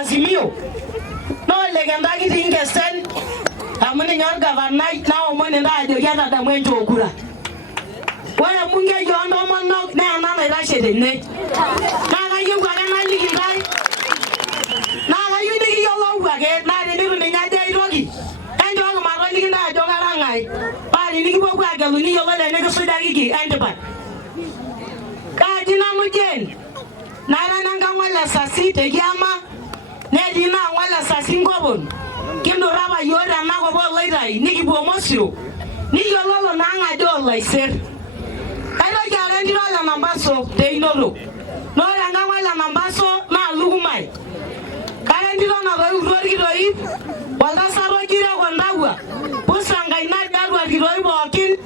Azimio. No legendaki Nkesen. Amuni nyor governor na omone nda ajoyata da mwenjo okura. Wala munge yondo monno na na rashede ne. Na yu gwa na ligi dai. Na yu ni yo lo gwa ge na ni ni nya de rogi. Enjo ga ma ligi na jo ga ngai. Ba ni bo gwa ga lu ni yo le ne ga so da gi endebat. Ka dina mujen. Na nanga wala sasi te yama. Ne dina wala sasi ngobon. Kindo raba yoda na go bo leirai niki bo mosio ni yololo na nga do leiser ayo jare ndiro la Nampaso te inolo no ranga wala Nampaso na lugumai kare ndiro na go urori roi wala saro jira gondawa pusanga ina darwa roi bokin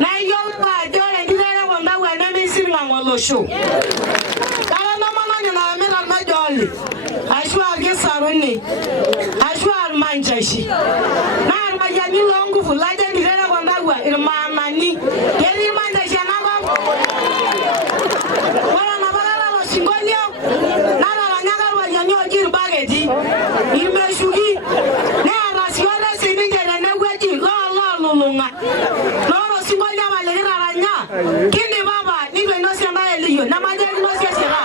na yolpa jore ndiro gondawa na misinga ngolosho kala no mama na mera na joli ashwa ge saroni ashwa manjashi na armajani longu fulaje ndira gondawa irmamani yeri manjashi nabo wala na bala lo singolio na la nyaga wa yanyo jir bageti imeshugi na rasiona sininge na ngweji lo lunga no singolia wale raranya kindi baba ni no sema eliyo na majani no sema